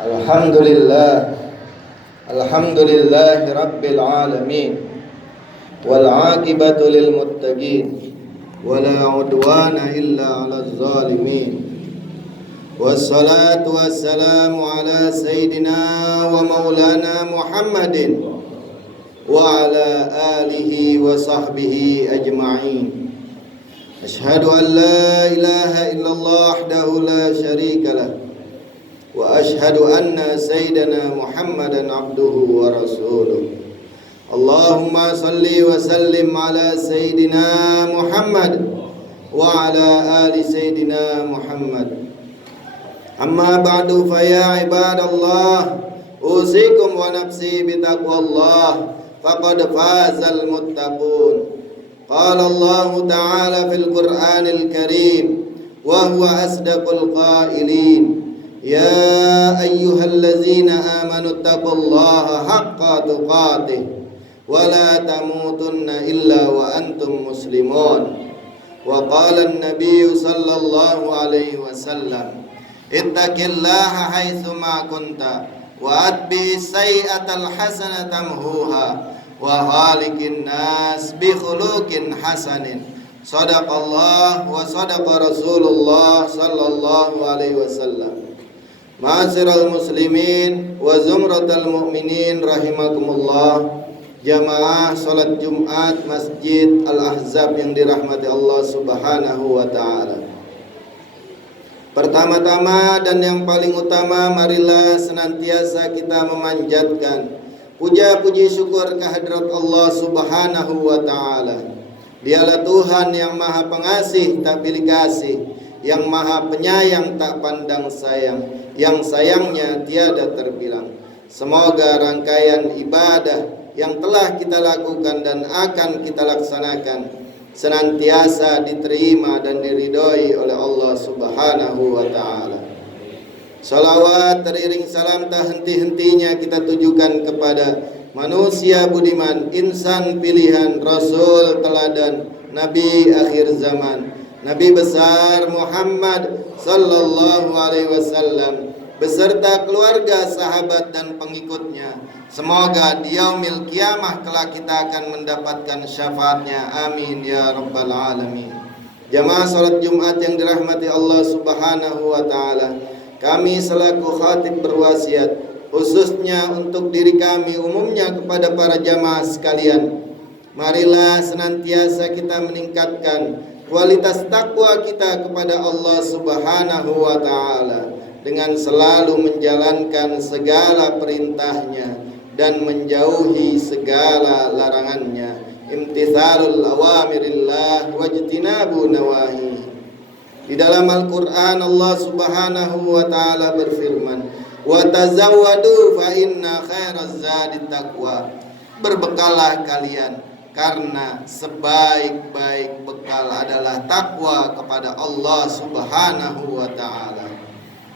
Alhamdulillah, alhamdulillahi rabbil alamin, wal aqibatu lil muttaqin, wala udwana illa 'alal zalimin. Wassalatu wassalamu ala sayyidina wa maulana Muhammadin wa ala alihi wa sahbihi ajma'in. Ashhadu an la ilaha illallah wahdahu la syarika lah, wa ashhadu anna sayyidana Muhammadan abduhu wa rasuluh. Allahumma salli wa sallim ala sayyidina Muhammad wa ala ali sayyidina Muhammad. Amma ba'du, fa ya ibadallah, usikum wa nafsi bitaqwallah, faqad fazal muttaqun. Qala Allah ta'ala fil Qur'anil Karim wa huwa asdaqul qailin. Ya ayyuhallazina amanu taqullaha haqqa tuqatih wa la tamutunna illa wa antum muslimun. Wa qala an-nabiy sallallahu alaihi wasallam, ittaqillaha haitsu ma kunta wa atbi sayyi'atal hasanata tamhuha wa khaliqin nas bi khuluqin hasanin. Shadaqallah wa shadaqa Rasulullah sallallahu alaihi wasallam. Ma'asyiral muslimin wa zumratal mu'minin rahimakumullah. Jamaah salat Jumat Masjid Al-Ahzab yang dirahmati Allah Subhanahu wa taala. Pertama-tama dan yang paling utama, marilah senantiasa kita memanjatkan puja puji syukur kehadrat Allah Subhanahu wa ta'ala. Dialah Tuhan yang maha pengasih tak pilih kasih, yang maha penyayang tak pandang sayang, yang sayangnya tiada terbilang. Semoga rangkaian ibadah yang telah kita lakukan dan akan kita laksanakan senantiasa diterima dan diridhoi oleh Allah Subhanahu wa ta'ala. Salawat teriring salam tak henti-hentinya kita tujukan kepada manusia budiman, insan pilihan, Rasul teladan, Nabi akhir zaman, Nabi besar Muhammad sallallahu alaihi wasallam beserta keluarga, sahabat dan pengikutnya. Semoga di yaumil kiamah kelak kita akan mendapatkan syafaatnya. Amin ya rabbal alamin. Jamaah salat Jumat yang dirahmati Allah Subhanahu wa taala, kami selaku khatib berwasiat khususnya untuk diri kami, umumnya kepada para jamaah sekalian. Marilah senantiasa kita meningkatkan kualitas takwa kita kepada Allah Subhanahu wa taala dengan selalu menjalankan segala perintahnya dan menjauhi segala larangannya. Imtithalul awamirillah wajtinabu nawahi. Di dalam Al-Quran Allah Subhanahu wa ta'ala berfirman, wa tazawwadu fa inna khairaz zadi taqwa. Berbekalah kalian karena sebaik-baik bekal adalah takwa kepada Allah Subhanahu wa ta'ala.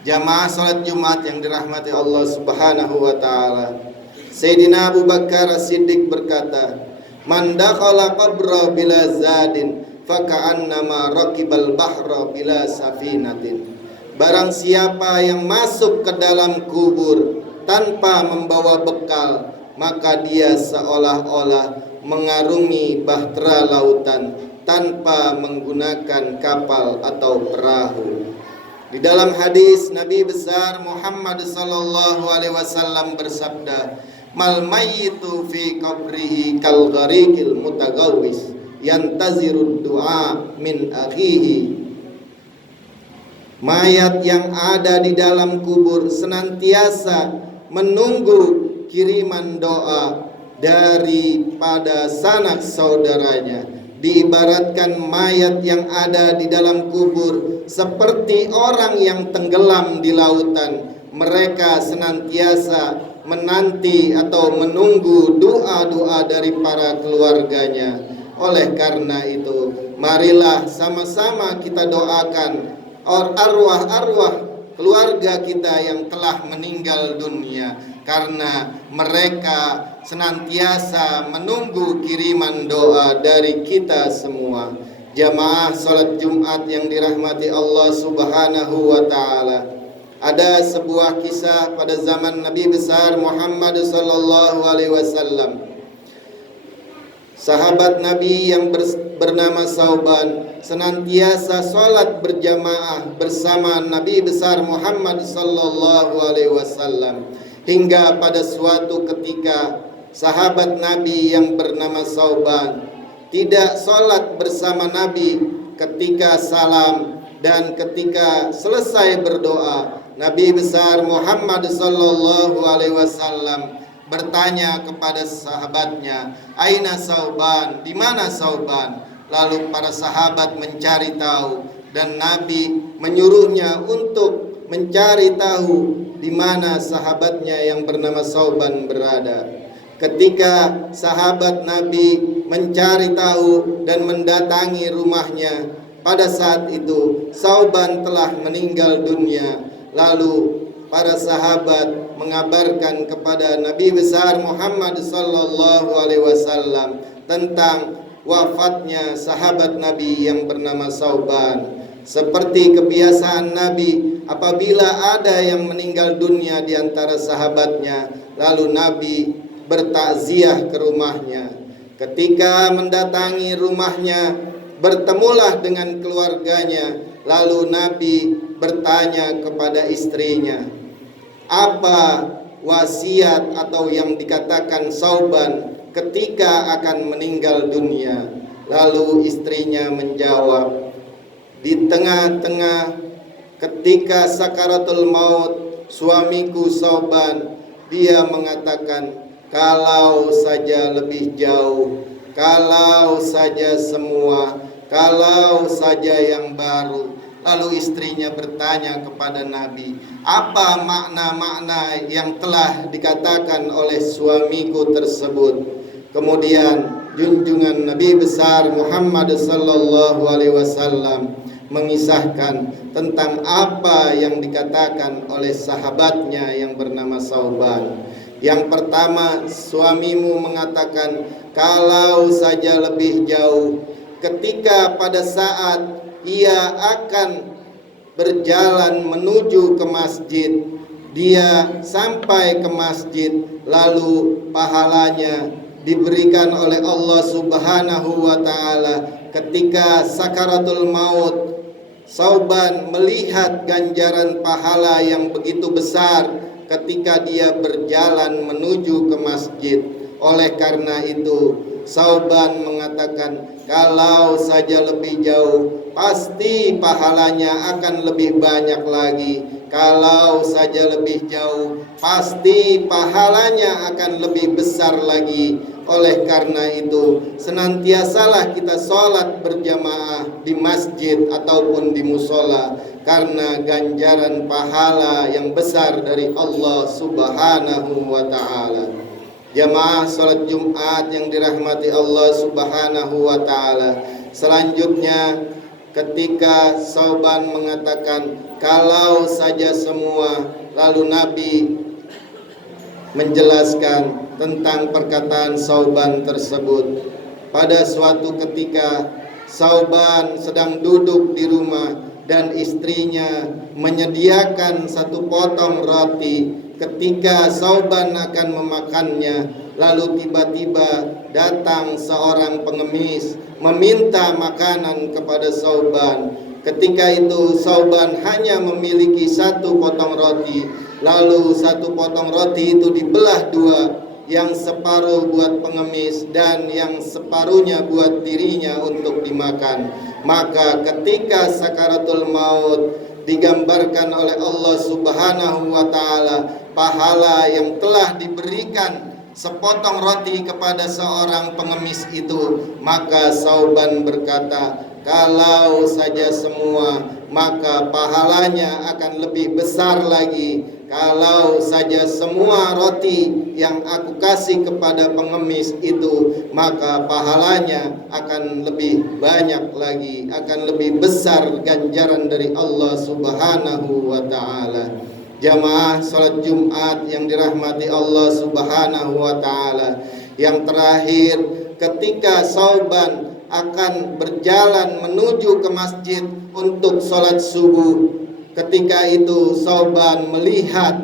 Jamaah salat Jumat yang dirahmati Allah Subhanahu wa ta'ala, Sayyidina Abu Bakar As-Siddiq berkata, man dakhala qabra bila zadin faka'annama raqibal bahra bila safinatin. Barang siapa yang masuk ke dalam kubur tanpa membawa bekal, maka dia seolah-olah mengarungi bahtera lautan tanpa menggunakan kapal atau perahu. Di dalam hadis Nabi besar Muhammad sallallahu alaihi wasallam bersabda, mal mayyitu fi qabrihi kal ghariqil mutagawwis yantazirud du'a min akhihi. Mayat yang ada di dalam kubur senantiasa menunggu kiriman doa daripada sanak saudaranya. Diibaratkan mayat yang ada di dalam kubur seperti orang yang tenggelam di lautan. Mereka senantiasa menanti atau menunggu doa-doa dari para keluarganya. Oleh karena itu, marilah sama-sama kita doakan arwah-arwah keluarga kita yang telah meninggal dunia, karena mereka senantiasa menunggu kiriman doa dari kita semua. Jamaah salat Jumat yang dirahmati Allah Subhanahu wa ta'ala, Ada sebuah kisah pada zaman Nabi besar Muhammad sallallahu alaihi wasallam. Sahabat Nabi yang bernama Sauban senantiasa sholat berjamaah bersama Nabi besar Muhammad sallallahu alaihi wasallam, hingga pada suatu ketika sahabat Nabi yang bernama Sauban tidak sholat bersama Nabi ketika salam dan ketika selesai berdoa. Nabi besar Muhammad sallallahu alaihi wasallam bertanya kepada sahabatnya, "Aina Sauban? Di mana Sauban?" Lalu para sahabat mencari tahu dan Nabi menyuruhnya untuk mencari tahu di mana sahabatnya yang bernama Sauban berada. Ketika sahabat Nabi mencari tahu dan mendatangi rumahnya, pada saat itu Sauban telah meninggal dunia. Lalu para sahabat mengabarkan kepada Nabi besar Muhammad sallallahu alaihi wasallam tentang wafatnya sahabat Nabi yang bernama Sauban. Seperti kebiasaan Nabi, apabila ada yang meninggal dunia di antara sahabatnya, lalu Nabi bertakziah ke rumahnya. Ketika mendatangi rumahnya, bertemulah dengan keluarganya. Lalu Nabi bertanya kepada istrinya, apa wasiat atau yang dikatakan Sauban ketika akan meninggal dunia? Lalu istrinya menjawab, di tengah-tengah ketika sakaratul maut suamiku Sauban, dia mengatakan, kalau saja lebih jauh, kalau saja semua, kalau saja yang baru. Lalu istrinya bertanya kepada Nabi, apa makna-makna yang telah dikatakan oleh suamiku tersebut? Kemudian junjungan Nabi besar Muhammad sallallahu alaihi wasallam mengisahkan tentang apa yang dikatakan oleh sahabatnya yang bernama Sauban. Yang pertama, suamimu mengatakan kalau saja lebih jauh, ketika pada saat ia akan berjalan menuju ke masjid, dia sampai ke masjid, lalu pahalanya diberikan oleh Allah Subhanahu wa ta'ala. Ketika sakaratul maut, Sauban melihat ganjaran pahala yang begitu besar ketika dia berjalan menuju ke masjid. Oleh karena itu Sauban mengatakan, kalau saja lebih jauh, pasti pahalanya akan lebih banyak lagi. Kalau saja lebih jauh, pasti pahalanya akan lebih besar lagi. Oleh karena itu, senantiasalah kita sholat berjamaah di masjid ataupun di musola, karena ganjaran pahala yang besar dari Allah Subhanahu wa ta'ala. Jamaah salat Jumat yang dirahmati Allah Subhanahu wa ta'ala. Selanjutnya, ketika Sauban mengatakan kalau saja semua, lalu Nabi menjelaskan tentang perkataan Sauban tersebut. Pada suatu ketika Sauban sedang duduk di rumah dan istrinya menyediakan satu potong roti. Ketika Sauban akan memakannya, lalu tiba-tiba datang seorang pengemis meminta makanan kepada Sauban. Ketika itu Sauban hanya memiliki satu potong roti, lalu satu potong roti itu dibelah dua, yang separuh buat pengemis dan yang separuhnya buat dirinya untuk dimakan. Maka ketika sakaratul maut digambarkan oleh Allah Subhanahu wa ta'ala pahala yang telah diberikan sepotong roti kepada seorang pengemis itu, maka Sauban berkata, kalau saja semua, maka pahalanya akan lebih besar lagi. Kalau saja semua roti yang aku kasih kepada pengemis itu, maka pahalanya akan lebih banyak lagi, akan lebih besar ganjaran dari Allah Subhanahu wa ta'ala. Jamaah salat Jumat yang dirahmati Allah Subhanahu wa ta'ala. Yang terakhir, ketika Sauban akan berjalan menuju ke masjid untuk salat subuh, Ketika itu Sauban melihat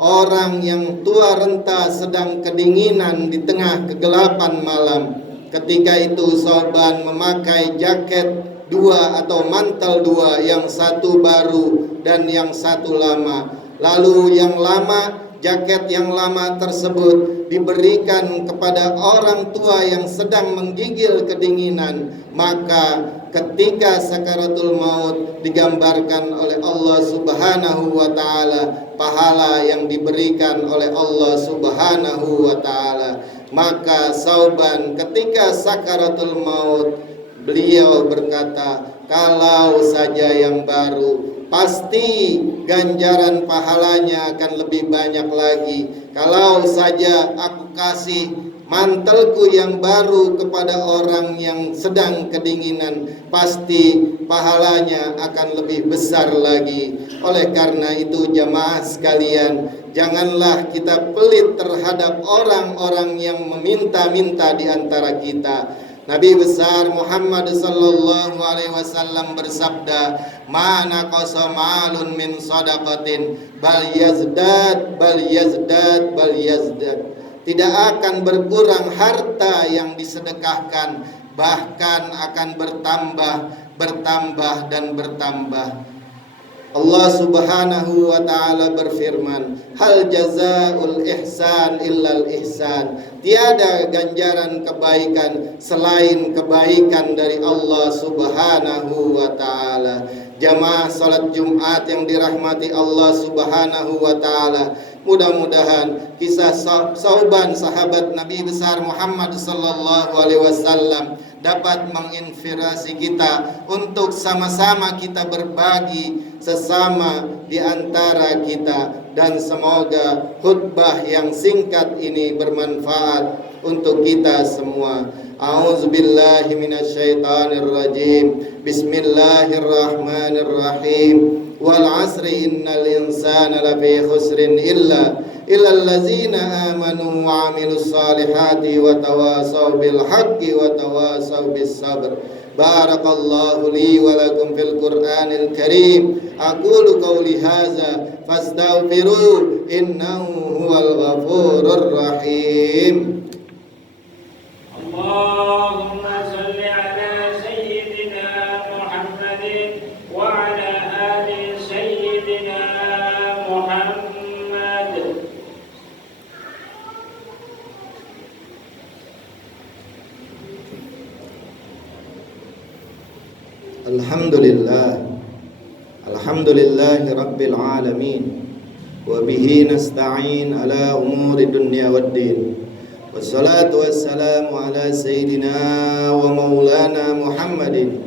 orang yang tua renta sedang kedinginan di tengah kegelapan malam. Ketika itu Sauban memakai jaket dua atau mantel dua, yang satu baru dan yang satu lama. Lalu yang lama, jaket yang lama tersebut diberikan kepada orang tua yang sedang menggigil kedinginan. Maka ketika sakaratul maut digambarkan oleh Allah Subhanahu wa taala pahala yang diberikan oleh Allah Subhanahu wa taala. Maka Sauban ketika sakaratul maut, beliau berkata, kalau saja yang baru, pasti ganjaran pahalanya akan lebih banyak lagi. Kalau saja aku kasih mantelku yang baru kepada orang yang sedang kedinginan, pasti pahalanya akan lebih besar lagi. Oleh karena itu jamaah sekalian, janganlah kita pelit terhadap orang-orang yang meminta-minta di antara kita. Nabi besar Muhammad sallallahu alaihi wasallam bersabda, "Mana qasamalun min shadaqatin bal yazdad bal yazdad bal yazdad." Tidak akan berkurang harta yang disedekahkan, bahkan akan bertambah dan bertambah. Allah Subhanahu wa taala berfirman, "Hal jazaul ihsan illal ihsan." Tiada ganjaran kebaikan selain kebaikan dari Allah Subhanahu wa taala. Jamaah salat Jumat yang dirahmati Allah Subhanahu wa taala, mudah-mudahan kisah Sauban sahabat Nabi besar Muhammad sallallahu alaihi wasallam dapat menginspirasi kita untuk sama-sama kita berbagi sesama di antara kita, dan semoga khutbah yang singkat ini bermanfaat untuk kita semua. A'udzubillahi minasyaitonirrajim. Bismillahirrahmanirrahim. Wal 'asri innal insana lafi khusrin illa allazina amanu wa 'amilus solihati wa tawasaw bil haqqi wa tawasaw bis sabr. Barakallahu li wa lakum fil Qur'anil Karim. Aqulu qawli hadza fastaghfiru innahu huwal ghafurur rahim. Allahumma salli ala sayyidina Muhammadin wa ala ali sayyidina Muhammad. Alhamdulillahi rabbil alamin, wa bihi nasta'in ala umuri dunya waddin. Wassalatu wassalamu ala sayyidina wa maulana Muhammadin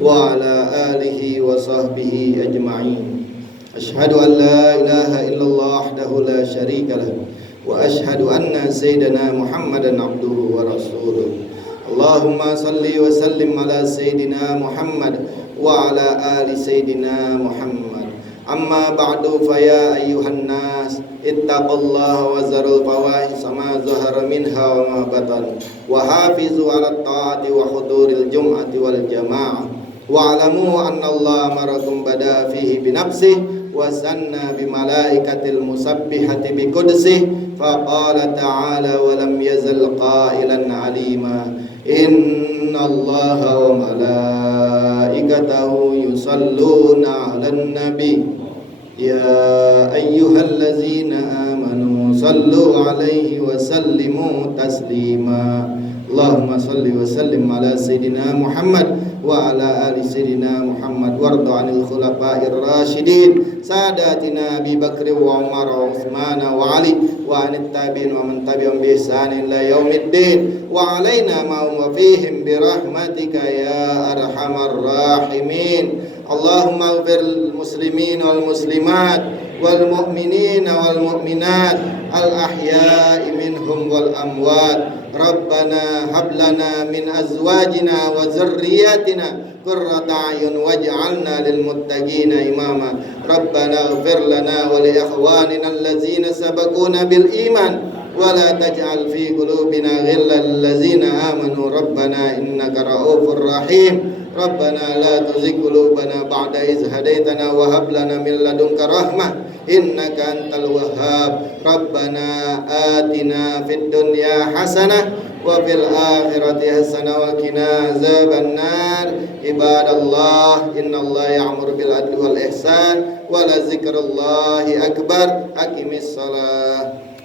wa ala alihi wa sahbihi ajma'in. Ashhadu an la ilaha illallah wahdahu la syarika lah, wa ashhadu anna sayyidina Muhammadan abduhu wa rasuluh. Allahumma salli wa sallim ala sayyidina Muhammad wa ala ali sayyidina Muhammad. Amma ba'du, fa ya ayyuhan nas ittaqullaha wa zarul fawahisha ma zahara minha wa ma batan, wa hafizu ala ta'ati wa huduril jum'ati wal jamaah, wa alamu anna Allah amarakum bada fihi binafsihi wa sanna bi malaikatil musabbihati bi qudsihi, fa qala ta'ala wa lam yazal qailan alima, inna Allaha wa malaikatahu yusalluna 'alan nabi ya ayyuhallazina amanu sallu 'alaihi wa sallimu taslima. Allahumma salli wa sallim ala sayyidina Muhammad wa ala ali sayyidina Muhammad warda 'anil khulafa'ir rasyidin sadatina Abi Bakr wa Umar wa Utsman wa Ali wa 'anit tabi'in wa man tabi'ahum bi ihsan ila yaumiddin wa 'alaina ma'hum wa fihim bi rahmatika ya arhamar rahimin. Allahumma ighfir lil muslimin wal muslimat wal mu'minin wal mu'minat al ahya'i minhum wal amwat. Rabbana hab lana min azwajina wa dzurriyyatina qurrata a'yun waj'alna lil muttaqina imama. Rabbana ighfir lana wa li ikhwanina allazina sabaquna bil iman wa la taj'al fi qulubina ghillan lillazina amanu rabbana innaka ra'ufur rahim. Rabbana la tuzigh qulubana ba'da idh hadaitana wa hab lana min ladunka rahmah innaka antal wahhab. Rabbana atina fid dunya hasanah wa fil akhirati hasanah wa qina azabannar. Ibadallah, innallaha ya'muru bil adli wal ihsan wa la dzikrullahi akbar. Aqimis shalah.